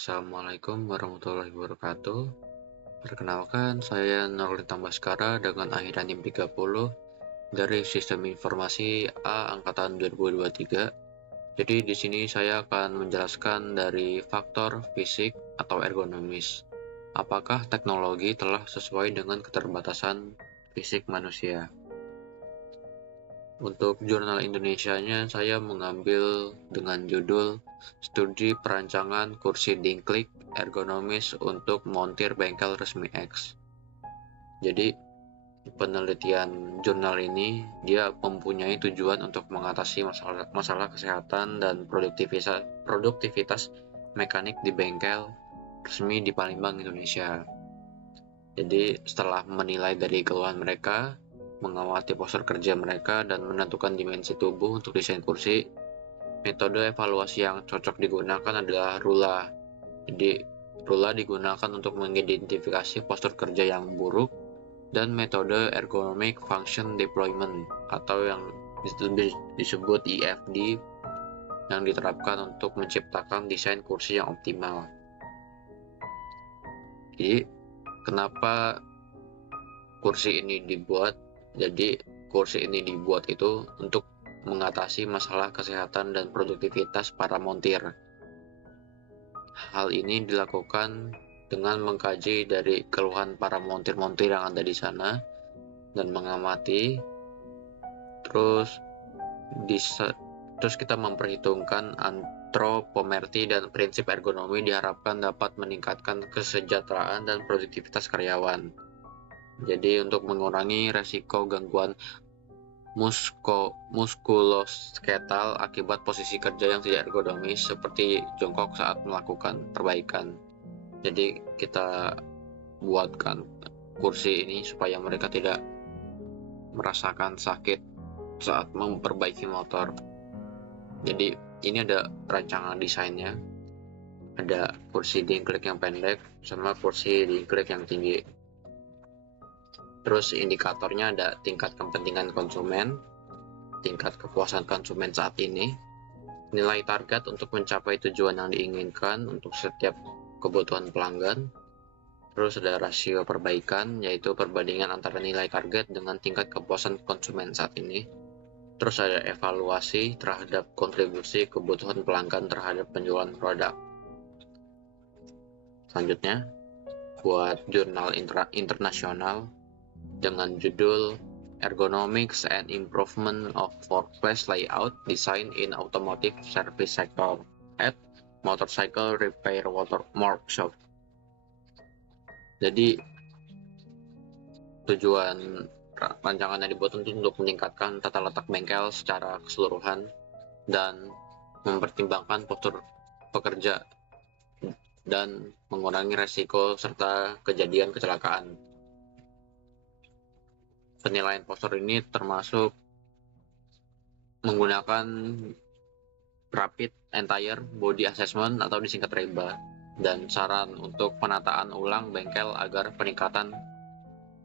Assalamualaikum warahmatullahi wabarakatuh. Perkenalkan, saya Nurlin Tambaskara dengan akhiran NIM 30 dari Sistem Informasi A angkatan 2023. Jadi di sini saya akan menjelaskan dari faktor fisik atau ergonomis. Apakah teknologi telah sesuai dengan keterbatasan fisik manusia? Untuk jurnal Indonesianya, saya mengambil dengan judul Studi Perancangan Kursi Dingklik Ergonomis untuk Montir Bengkel Resmi X. Jadi, penelitian jurnal ini dia mempunyai tujuan untuk mengatasi masalah kesehatan dan produktivitas mekanik di bengkel resmi di Palembang, Indonesia. Jadi, setelah menilai dari keluhan mereka, mengamati postur kerja mereka, dan menentukan dimensi tubuh untuk desain kursi, metode evaluasi yang cocok digunakan adalah RULA. Jadi, RULA digunakan untuk mengidentifikasi postur kerja yang buruk dan metode Ergonomic Function Deployment atau yang disebut EFD yang diterapkan untuk menciptakan desain kursi yang optimal. Jadi, kenapa kursi ini dibuat? Jadi kursi ini dibuat itu untuk mengatasi masalah kesehatan dan produktivitas para montir. Hal ini dilakukan dengan mengkaji dari keluhan para montir-montir yang ada di sana dan mengamati. Terus kita memperhitungkan antropometri dan prinsip ergonomi diharapkan dapat meningkatkan kesejahteraan dan produktivitas karyawan. Jadi untuk mengurangi resiko gangguan muskulosketal akibat posisi kerja yang tidak ergonomis seperti jongkok saat melakukan perbaikan. Jadi kita buatkan kursi ini supaya mereka tidak merasakan sakit saat memperbaiki motor. Jadi ini ada rancangan desainnya. Ada kursi dingklik yang pendek sama kursi dingklik yang tinggi. Terus indikatornya ada tingkat kepentingan konsumen, tingkat kepuasan konsumen saat ini, nilai target untuk mencapai tujuan yang diinginkan untuk setiap kebutuhan pelanggan, terus ada rasio perbaikan, yaitu perbandingan antara nilai target dengan tingkat kepuasan konsumen saat ini, terus ada evaluasi terhadap kontribusi kebutuhan pelanggan terhadap penjualan produk. Selanjutnya, buat jurnal internasional dengan judul Ergonomics and Improvement of Workplace Layout Design in Automotive Service Sector at Motorcycle Repair Workshop. Jadi tujuan rancangan yang dibuat untuk meningkatkan tata letak bengkel secara keseluruhan dan mempertimbangkan postur pekerja dan mengurangi resiko serta kejadian kecelakaan. Penilaian postur ini termasuk menggunakan Rapid Entire Body Assessment atau disingkat REBA, dan saran untuk penataan ulang bengkel agar peningkatan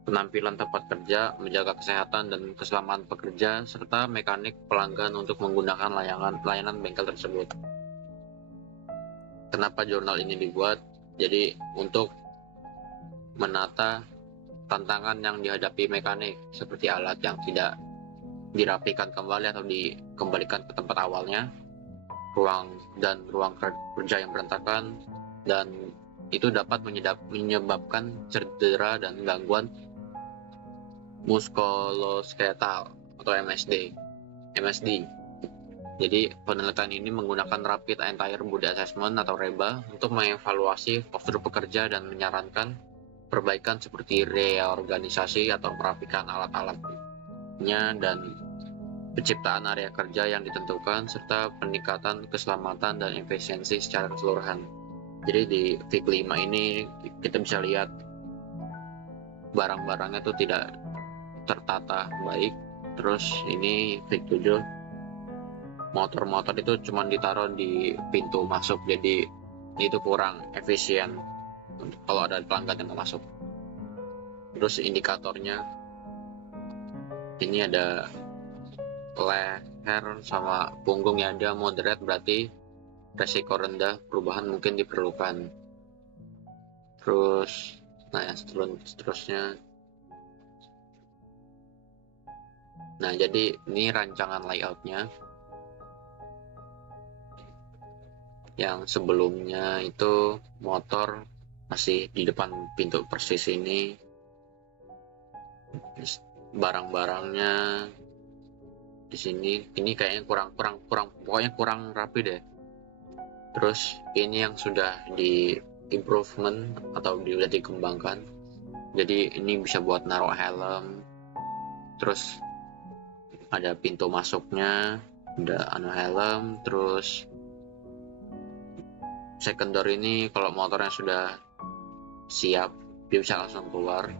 penampilan tempat kerja, menjaga kesehatan dan keselamatan pekerja, serta mekanik pelanggan untuk menggunakan layanan bengkel tersebut. Kenapa jurnal ini dibuat? Jadi untuk menata tantangan yang dihadapi mekanik seperti alat yang tidak dirapikan kembali atau dikembalikan ke tempat awalnya, ruang kerja yang berantakan, dan itu dapat menyebabkan cedera dan gangguan muskulosketal atau MSD. Jadi penelitian ini menggunakan Rapid Entire Body Assessment atau REBA untuk mengevaluasi postur pekerja dan menyarankan perbaikan seperti reorganisasi atau merapikan alat-alatnya dan penciptaan area kerja yang ditentukan serta peningkatan keselamatan dan efisiensi secara keseluruhan. Jadi di Fig 5 ini kita bisa lihat barang-barangnya itu tidak tertata baik. Terus ini Fig 7 motor-motor itu cuma ditaruh di pintu masuk, jadi itu kurang efisien kalau ada pelanggan yang masuk. Terus indikatornya ini ada leher sama punggung yang ada moderate, berarti resiko rendah, perubahan mungkin diperlukan. Terus, nah yang seterusnya. Nah, jadi ini rancangan layoutnya. Yang sebelumnya itu motor masih di depan pintu persis ini. Barang-barangnya di sini. Ini kayaknya pokoknya kurang rapi deh. Terus ini yang sudah di improvement atau udah dikembangkan. Jadi ini bisa buat naruh helm. Terus ada pintu masuknya, ada helm. Terus second door ini kalau motornya sudah siap dia bisa langsung keluar.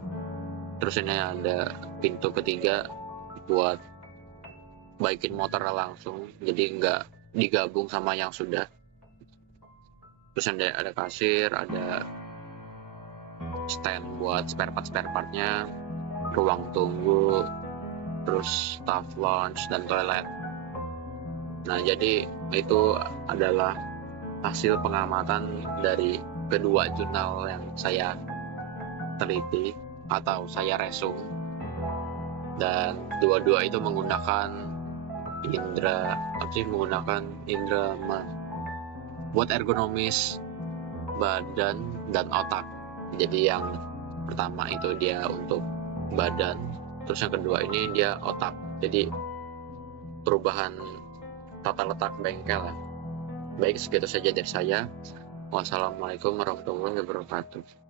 Terus ini ada pintu ketiga buat baikin motornya langsung, jadi nggak digabung sama yang sudah. Terus ada kasir, ada stand buat spare partnya, ruang tunggu, terus staff lounge dan toilet. Nah, jadi itu adalah hasil pengamatan dari kedua jurnal yang saya teliti atau saya resum, dan dua-dua itu menggunakan indera buat ergonomis badan dan otak. Jadi yang pertama itu dia untuk badan, terus yang kedua ini dia otak. Jadi perubahan tata letak bengkel. Baik, segitu saja dari saya. Wassalamualaikum warahmatullahi wabarakatuh.